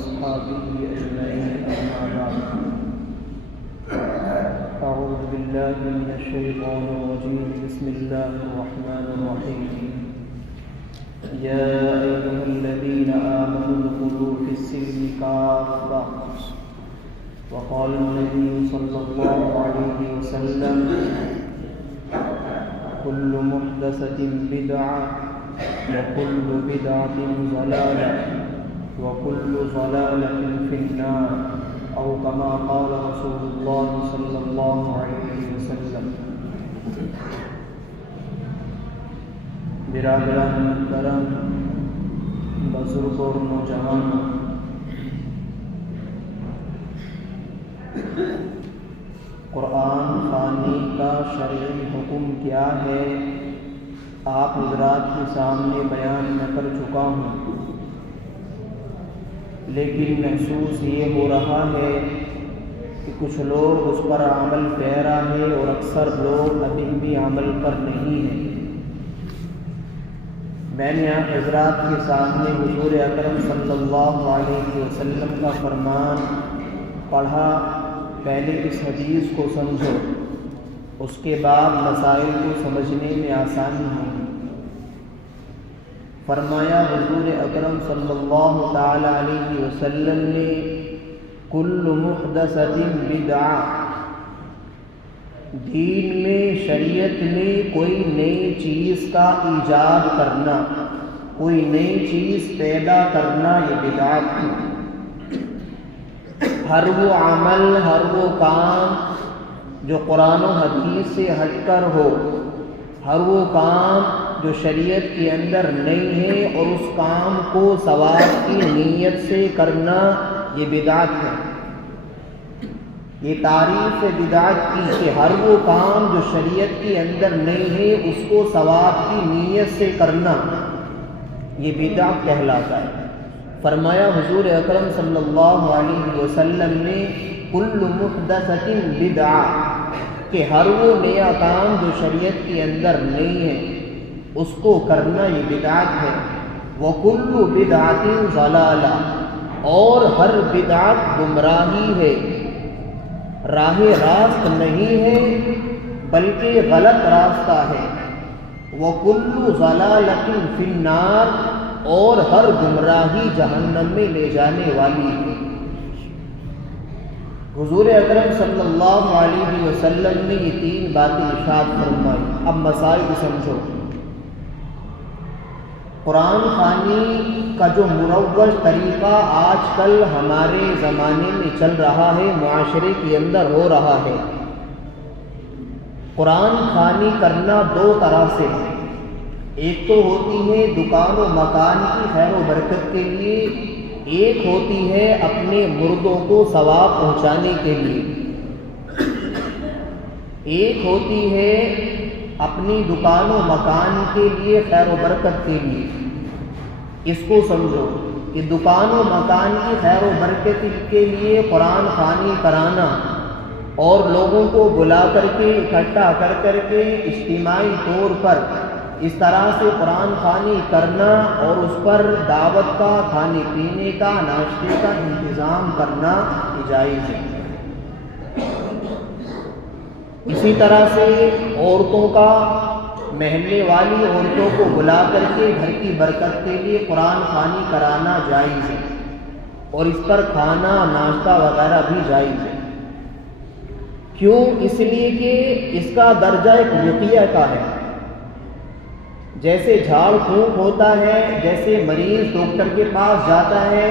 وأصحابه أجمعين أما بعد أعوذ بالله من الشيطان الرجيم بسم الله الرحمن الرحيم يا أيها الذين آمنوا ادخلوا في السلم كافة وقال النبي صلى الله عليه وسلم كل محدثة بدعة وكل بدعة ضلالة وكل ضلالة في النار أو كما قال رسول الله صلى الله عليه وسلم. برادران محترم، بزرگ اور نوجوانوں، قرآن خوانی کا شرعی حکم کیا ہے آپ حضرات کے سامنے بیان میں کر چکا ہوں، لیکن محسوس یہ ہو رہا ہے کہ کچھ لوگ اس پر عمل پیرا ہے اور اکثر لوگ ابھی بھی عمل پر نہیں ہیں۔ میں نے آپ حضرات کے سامنے حضور اکرم صلی اللہ علیہ وسلم کا فرمان پڑھا، پہلے اس حدیث کو سمجھو، اس کے بعد مسائل کو سمجھنے میں آسانی ہوگی۔ فرمایا حضور اکرم صلی اللہ تعالی علیہ وسلم نے کل محدثۃ بدعہ، دین میں شریعت میں کوئی نئی چیز کا ایجاد کرنا، کوئی نئی چیز پیدا کرنا، یہ بدعت ہے۔ ہر وہ عمل، ہر وہ کام جو قرآن و حدیث سے ہٹ کر ہو، ہر وہ کام جو شریعت کے اندر نہیں ہے اور اس کام کو ثواب کی نیت سے کرنا، یہ بدعت ہے۔ یہ تعریف بدعت کی کہ ہر وہ کام جو شریعت کے اندر نہیں ہے اس کو ثواب کی نیت سے کرنا، یہ بدعت کہلاتا ہے۔ فرمایا حضور اکرم صلی اللہ علیہ وسلم نے کل محدثۃ بدعہ، کہ ہر وہ نیا کام جو شریعت کے اندر نہیں ہے اس کو کرنا، یہ بدعت ہے۔ وَكُلُّ بِدْعَةٍ ضَلَالَةٍ، اور ہر بدعت گمراہی ہے، راہ راست نہیں ہے بلکہ غلط راستہ ہے۔ وَكُلُّ ضَلَالَةٍ فِي النَّارِ، اور ہر گمراہی جہنم میں لے جانے والی ہے۔ حضور اکرم صلی اللہ علیہ وسلم نے یہ تین باتیں ارشاد فرمائی۔ اب مسائل کو سمجھو۔ قرآن خوانی کا جو مروج طریقہ آج کل ہمارے زمانے میں چل رہا ہے، معاشرے کے اندر ہو رہا ہے، قرآن خوانی کرنا دو طرح سے ہے۔ ایک تو ہوتی ہے دکان و مکان کی خیر و برکت کے لیے، ایک ہوتی ہے اپنے مردوں کو ثواب پہنچانے کے لیے۔ ایک ہوتی ہے اپنی دکان و مکان کے لیے، خیر و برکت کے لیے۔ اس کو سمجھو کہ دکان و مکان کی خیر و برکت کے لیے قرآن خوانی کرانا اور لوگوں کو بلا کر کے اکٹھا کر کے اجتماعی طور پر اس طرح سے قرآن خوانی کرنا اور اس پر دعوت کا، کھانے پینے کا، ناشتے کا انتظام کرنا جائز ہے۔ اسی طرح سے عورتوں کا، محلے والی عورتوں کو بلا کر کے گھر کی برکت کے لیے قرآن خوانی کرانا جائز ہے، اور اس پر کھانا، ناشتہ وغیرہ بھی جائز ہے۔ کیوں؟ اس لیے کہ اس کا درجہ ایک رقیہ کا ہے۔ جیسے جھاڑ پھونک ہوتا ہے، جیسے مریض ڈاکٹر کے پاس جاتا ہے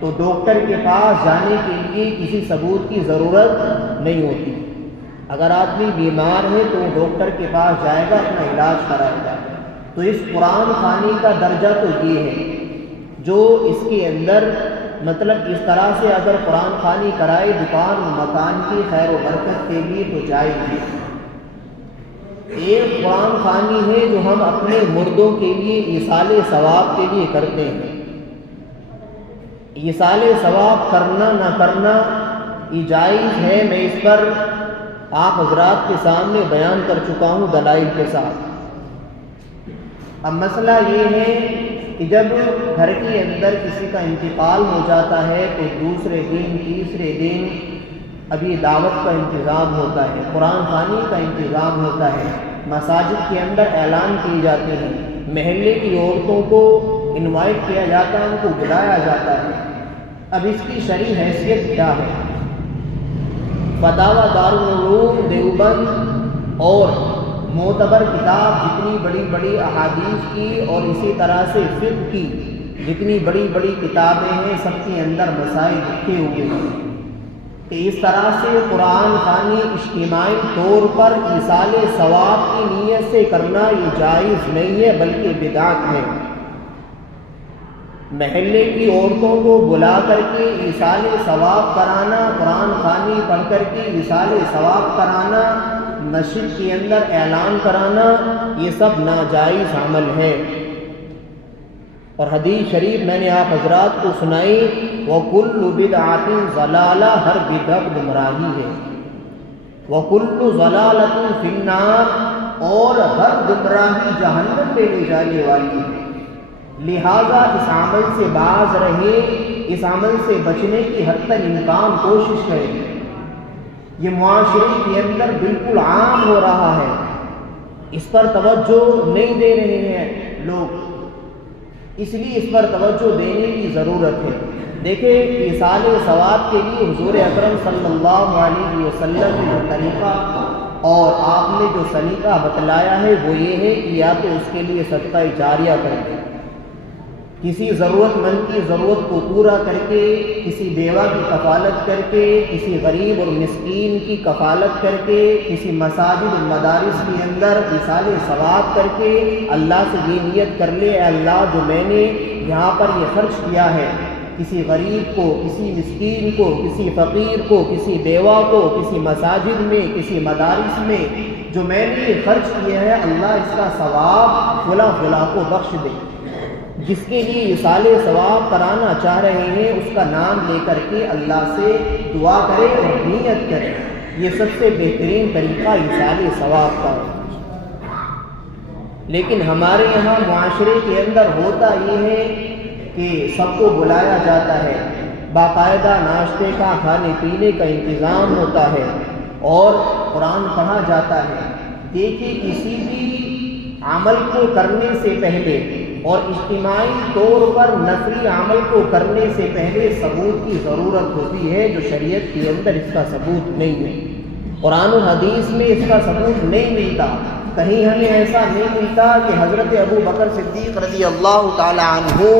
تو ڈاکٹر کے پاس جانے کے لیے کسی ثبوت کی ضرورت نہیں ہوتی۔ اگر آدمی بیمار ہے تو وہ ڈاکٹر کے پاس جائے گا، اپنا علاج کرائے گا۔ تو اس قرآن خوانی کا درجہ تو یہ ہے جو اس کے اندر مطلب اس طرح سے اگر قرآن خوانی کرائے دکان و مکان کی خیر و برکت کے لیے تو جائز ہے۔ ایک قرآن خوانی ہے جو ہم اپنے مردوں کے لیے ایصال ثواب کے لیے کرتے ہیں۔ ایصال ثواب کرنا نہ کرنا یہ جائز ہے، میں اس پر آپ حضرات کے سامنے بیان کر چکا ہوں دلائل کے ساتھ۔ اب مسئلہ یہ ہے کہ جب گھر کے اندر کسی کا انتقال ہو جاتا ہے تو دوسرے دن تیسرے دن ابھی دعوت کا انتظام ہوتا ہے، قرآن خوانی کا انتظام ہوتا ہے، مساجد کے اندر اعلان کیے جاتے ہیں، محلے کی عورتوں کو انوائٹ کیا جاتا ہے، ان کو بلایا جاتا ہے۔ اب اس کی شرعی حیثیت کیا ہے؟ فتاوی دارالعلوم دیوبند اور معتبر کتاب جتنی بڑی بڑی احادیث کی اور اسی طرح سے فقہ کی جتنی بڑی بڑی کتابیں ہیں، سب کے اندر مسائل لکھے ہوئے ہیں کہ اس طرح سے قرآن خوانی اجتماعی طور پر ایصال ثواب کی نیت سے کرنا یہ جائز نہیں ہے بلکہ بدعت ہے۔ محلے کی عورتوں کو بلا کر کے ایصال ثواب کرانا، قرآن خوانی پڑھ کر کے ایصال ثواب کرانا، مسجد کے اندر اعلان کرانا، یہ سب ناجائز عمل ہے۔ اور حدیث شریف میں نے آپ حضرات کو سنائی، وَكُلُّ بِدْعَةٍ ضَلَالَةٍ، ہر بدعت گمراہی ہے، وَكُلُّ ضَلَالَةٍ فِي النَّارِ، اور ہر گمراہی جہنم میں لے جانے والی ہے۔ لہذا اس عمل سے باز رہے، اس عمل سے بچنے کی حد تک امکان کوشش کریں۔ یہ معاشرے کے اندر بالکل عام ہو رہا ہے، اس پر توجہ نہیں دے رہے ہیں لوگ، اس لیے اس پر توجہ دینے کی ضرورت ہے۔ دیکھیں ایصال ثواب کے لیے حضور اکرم صلی اللہ علیہ وسلم نے جو طریقہ اور آپ نے جو سلیقہ بتلایا ہے وہ یہ ہے کہ یا تو اس کے لیے صدقہ جاریہ کر دیں، کسی ضرورت مند کی ضرورت کو پورا کر کے، کسی بیوہ کی کفالت کر کے، کسی غریب اور مسکین کی کفالت کر کے، کسی مساجد اور مدارس کے اندر ایصال ثواب کر کے اللہ سے یہ نیت کر لے، اے اللہ جو میں نے یہاں پر یہ خرچ کیا ہے، کسی غریب کو، کسی مسکین کو، کسی فقیر کو، کسی بیوہ کو، کسی مساجد میں، کسی مدارس میں جو میں نے یہ خرچ کیا ہے، اللہ اس کا ثواب فلاں فلاں کو بخش دے۔ جس کے لیے ایصال ثواب کرانا چاہ رہے ہیں اس کا نام لے کر کے اللہ سے دعا کرے اور نیت کرے، یہ سب سے بہترین طریقہ ایصال ثواب کا ہے۔ لیکن ہمارے یہاں معاشرے کے اندر ہوتا یہ ہے کہ سب کو بلایا جاتا ہے، باقاعدہ ناشتے کا، کھانے پینے کا انتظام ہوتا ہے اور قرآن پڑھا جاتا ہے۔ دیکھیے کسی بھی عمل کو کرنے سے پہلے اور اجتماعی طور پر نفلی عمل کو کرنے سے پہلے ثبوت کی ضرورت ہوتی ہے، جو شریعت کے اندر اس کا ثبوت نہیں ہے، قرآن و حدیث میں اس کا ثبوت نہیں ملتا۔ کہیں ہمیں ایسا نہیں ملتا کہ حضرت ابو بکر صدیق رضی اللہ تعالی عنہ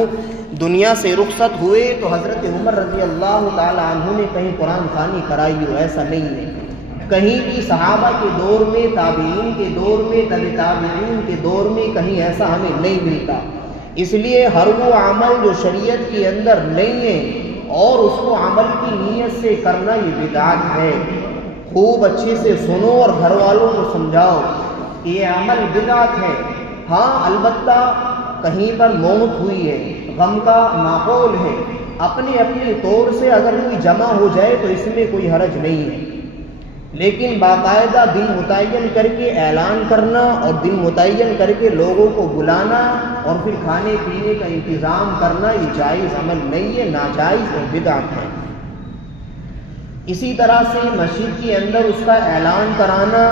دنیا سے رخصت ہوئے تو حضرت عمر رضی اللہ تعالی عنہ نے کہیں قرآن خوانی کرائی ہو، ایسا نہیں ہے۔ کہیں بھی صحابہ کے دور میں، تابعین کے دور میں، تبع تابعین کے دور میں کہیں ایسا ہمیں نہیں ملتا۔ اس لیے ہر وہ عمل جو شریعت کے اندر نہیں ہے اور اس کو عمل کی نیت سے کرنا یہ بدعت ہے۔ خوب اچھے سے سنو اور گھر والوں کو سمجھاؤ کہ یہ عمل بدعت ہے۔ ہاں البتہ کہیں پر موت ہوئی ہے، غم کا ماحول ہے، اپنے اپنے طور سے اگر کوئی جمع ہو جائے تو اس میں کوئی حرج نہیں ہے، لیکن باقاعدہ دن متعین کر کے اعلان کرنا اور دن متعین کر کے لوگوں کو بلانا اور پھر کھانے پینے کا انتظام کرنا یہ جائز عمل نہیں ہے، ناجائز اور بدعت ہے۔ اسی طرح سے مسجد کے اندر اس کا اعلان کرانا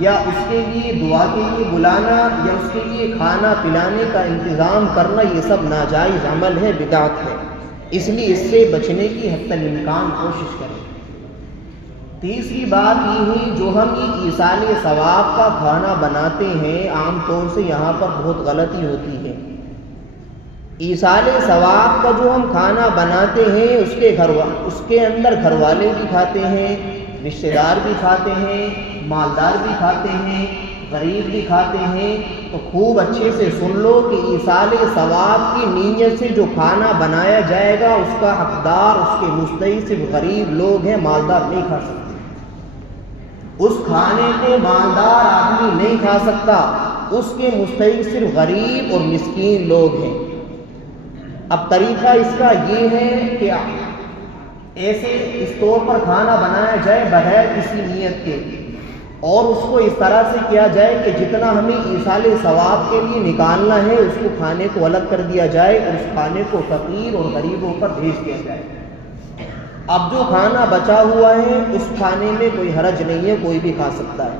یا اس کے لیے دعا کے لیے بلانا یا اس کے لیے کھانا پلانے کا انتظام کرنا یہ سب ناجائز عمل ہے، بدعت ہے، اس لیے اس سے بچنے کی حتی الامکان کوشش کریں۔ تیسری بات یہ ہے جو ہم یہ ایصال ثواب کا کھانا بناتے ہیں، عام طور سے یہاں پر بہت غلطی ہوتی ہے۔ ایصال ثواب کا جو ہم کھانا بناتے ہیں اس کے اندر گھر والے بھی کھاتے ہیں، رشتہ دار بھی کھاتے ہیں، مالدار بھی کھاتے ہیں، غریب بھی کھاتے ہیں، تو خوب اچھے سے سن لو کہ ایصال ثواب کی نیت سے جو کھانا بنایا جائے گا اس کا حقدار، اس کے مستحق صرف غریب لوگ ہیں، مالدار نہیں کھا سکتے۔ اس کھانے کو مالدار آدمی نہیں کھا سکتا، اس کے مستحق صرف غریب اور مسکین لوگ ہیں۔ اب طریقہ اس کا یہ ہے کہ ایسے اس طور پر کھانا بنایا جائے بغیر کسی نیت کے اور اس کو اس طرح سے کیا جائے کہ جتنا ہمیں ایصال ثواب کے لیے نکالنا ہے اس کو کھانے کو الگ کر دیا جائے اور اس کھانے کو فقیر اور غریبوں پر بھیج دیا جائے۔ اب جو کھانا بچا ہوا ہے اس کھانے میں کوئی حرج نہیں ہے، کوئی بھی کھا سکتا ہے،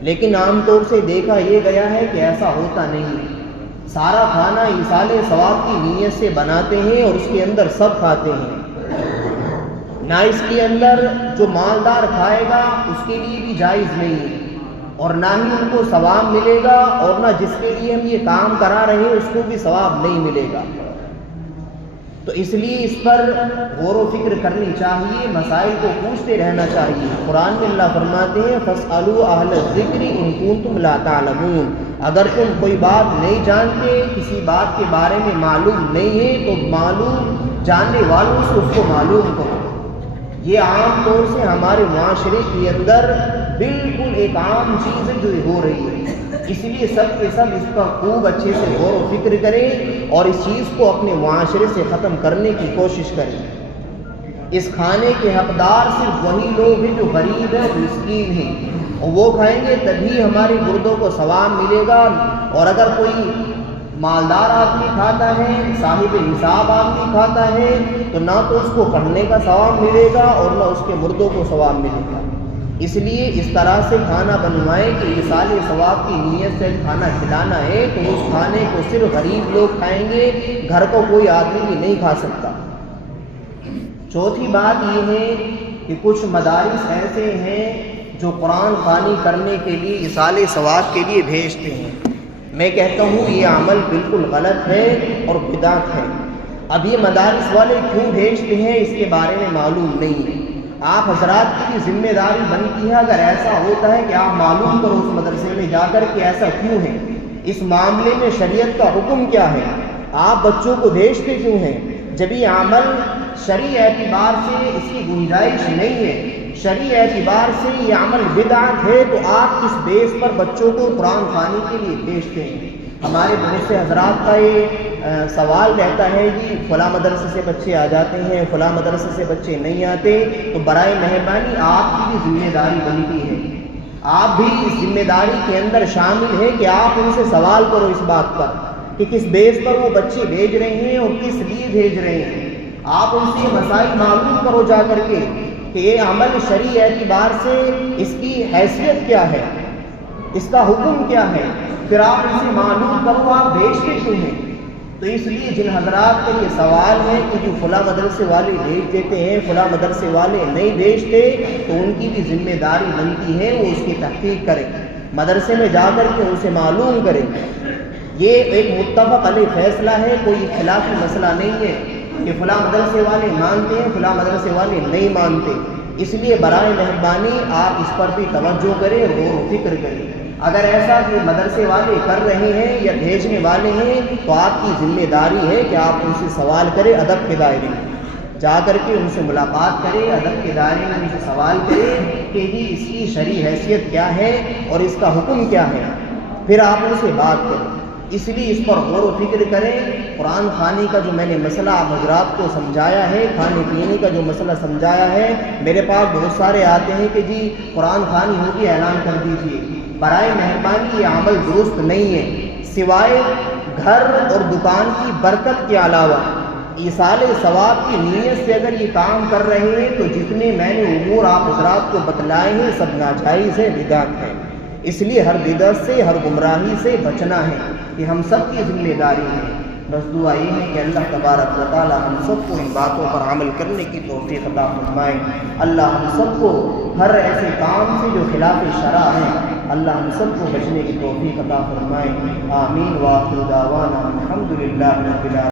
لیکن عام طور سے دیکھا یہ گیا ہے کہ ایسا ہوتا نہیں ہے۔ سارا کھانا ایصال ثواب کی نیت سے بناتے ہیں اور اس کے اندر سب کھاتے ہیں، نہ اس کے اندر جو مالدار کھائے گا اس کے لیے بھی جائز نہیں ہے، اور نہ ہی ان کو ثواب ملے گا، اور نہ جس کے لیے ہم یہ کام کرا رہے ہیں اس کو بھی ثواب نہیں ملے گا۔ تو اس لیے اس پر غور و فکر کرنی چاہیے، مسائل کو پوچھتے رہنا چاہیے۔ قرآن میں اللہ فرماتے ہیں فَاسْأَلُوا أَهْلَ الذِّكْرِ إِن كُنتُمْ لَا تَعْلَمُونَ، اگر تم کوئی بات نہیں جانتے، کسی بات کے بارے میں معلوم نہیں ہے تو معلوم جاننے والوں سے اس کو معلوم کرو۔ یہ عام طور سے ہمارے معاشرے کے اندر بالکل ایک عام چیز ہے جو ہو رہی ہے، اس لیے سب کے سب اس پر خوب اچھے سے غور و فکر کریں اور اس چیز کو اپنے معاشرے سے ختم کرنے کی کوشش کریں۔ اس کھانے کے حقدار صرف وہی لوگ ہیں جو غریب ہیں، مسکین ہیں، اور وہ کھائیں گے تبھی ہمارے گردوں کو ثواب ملے گا۔ اور اگر کوئی مالدار آدمی کھاتا ہے، صاحب نصاب آدمی کھاتا ہے، تو نہ تو اس کو پڑھنے کا ثواب ملے گا اور نہ اس کے مردوں کو ثواب ملے گا۔ اس لیے اس طرح سے کھانا بنوائیں کہ ایصال ثواب کی نیت سے کھانا کھلانا ہے تو اس کھانے کو صرف غریب لوگ کھائیں گے، گھر کو کوئی آدمی بھی نہیں کھا سکتا۔ چوتھی بات یہ ہے کہ کچھ مدارس ایسے ہیں جو قرآن خوانی کرنے کے لیے ایصال ثواب کے لیے بھیجتے ہیں۔ میں کہتا ہوں یہ عمل بالکل غلط ہے اور بدعت ہے۔ اب یہ مدارس والے کیوں بھیجتے ہیں اس کے بارے میں معلوم نہیں ہے۔ آپ حضرات کی بھی ذمہ داری بنتی ہے، اگر ایسا ہوتا ہے کہ آپ معلوم کرو اس مدرسے میں جا کر کہ ایسا کیوں ہے، اس معاملے میں شریعت کا حکم کیا ہے، آپ بچوں کو بھیجتے کیوں ہیں؟ جب یہ عمل شرعی اعتبار سے اس کی گنجائش نہیں ہے، شرعی اعتبار سے یہ عمل بدعت ہے، تو آپ کس بیس پر بچوں کو قرآن خوانی کے لیے بھیجتے ہیں؟ ہمارے بہت سے حضرات کا یہ سوال رہتا ہے جی فلاں مدرسے سے بچے آ جاتے ہیں، فلاں مدرسے سے بچے نہیں آتے، تو برائے مہربانی آپ کی بھی ذمہ داری بنتی ہے، آپ بھی اس ذمہ داری کے اندر شامل ہیں کہ آپ ان سے سوال کرو اس بات پر کہ کس بیس پر وہ بچے بھیج رہے ہیں اور کس لیے بھیج رہے ہیں۔ آپ ان سے مسائل معلوم کرو جا کر کے کہ یہ عمل شرعی اعتبار سے اس کی حیثیت کیا ہے، اس کا حکم کیا ہے، پھر آپ ان سے معلوم کرو آپ بھیجتے کیوں ہیں۔ تو اس لیے جن حضرات کا یہ سوال ہے کہ جو فلاں مدرسے والے بھیج دیتے ہیں، فلاں مدرسے والے نہیں بھیجتے، تو ان کی بھی ذمہ داری بنتی ہے وہ اس کی تحقیق کریں، مدرسے میں جا کر کے ان سے معلوم کریں۔ یہ ایک متفق علیہ فیصلہ ہے، کوئی اختلافی مسئلہ نہیں ہے کہ فلاں مدرسے والے مانتے ہیں فلاں مدرسے والے نہیں مانتے۔ اس لیے برائے مہربانی آپ اس پر بھی توجہ کریں، غور و فکر کریں۔ اگر ایسا کہ مدرسے والے کر رہے ہیں یا بھیجنے والے ہیں تو آپ کی ذمہ داری ہے کہ آپ ان سے سوال کریں، ادب کے دائرے میں جا کر کے ان سے ملاقات کریں، ادب کے دائرے میں ان سے سوال کریں کہ یہ اس کی شرعی حیثیت کیا ہے اور اس کا حکم کیا ہے، پھر آپ ان سے بات کریں۔ اس لیے اس پر غور و فکر کریں۔ قرآن خوانی کا جو میں نے مسئلہ آپ حضرات کو سمجھایا ہے، کھانے پینے کا جو مسئلہ سمجھایا ہے، میرے پاس بہت سارے آتے ہیں کہ جی قرآن خوانی ہوگی اعلان کر دیجئے۔ برائے مہربانی یہ عمل درست نہیں ہے، سوائے گھر اور دکان کی برکت کے علاوہ ایصال ثواب کی نیت سے اگر یہ کام کر رہے ہیں تو جتنے میں نے امور آپ حضرات کو بتلائے ہیں سب ناجائز ہے، بدعت ہے۔ اس لیے ہر بدعت سے، ہر گمراہی سے بچنا ہے، یہ ہم سب کی ذمہ داری ہے۔ بس دعا یہ ہے کہ اللہ تبارک و تعالی ہم سب کو ان باتوں پر عمل کرنے کی توفیق عطا فرمائے۔ اللہ ہم سب کو ہر ایسے کام سے جو خلاف شرع ہے، اللہ ہم سب کو بچنے کی توفیق عطا فرمائے۔ آمین۔ وآخر دعوانا الحمدللہ رب العالمین۔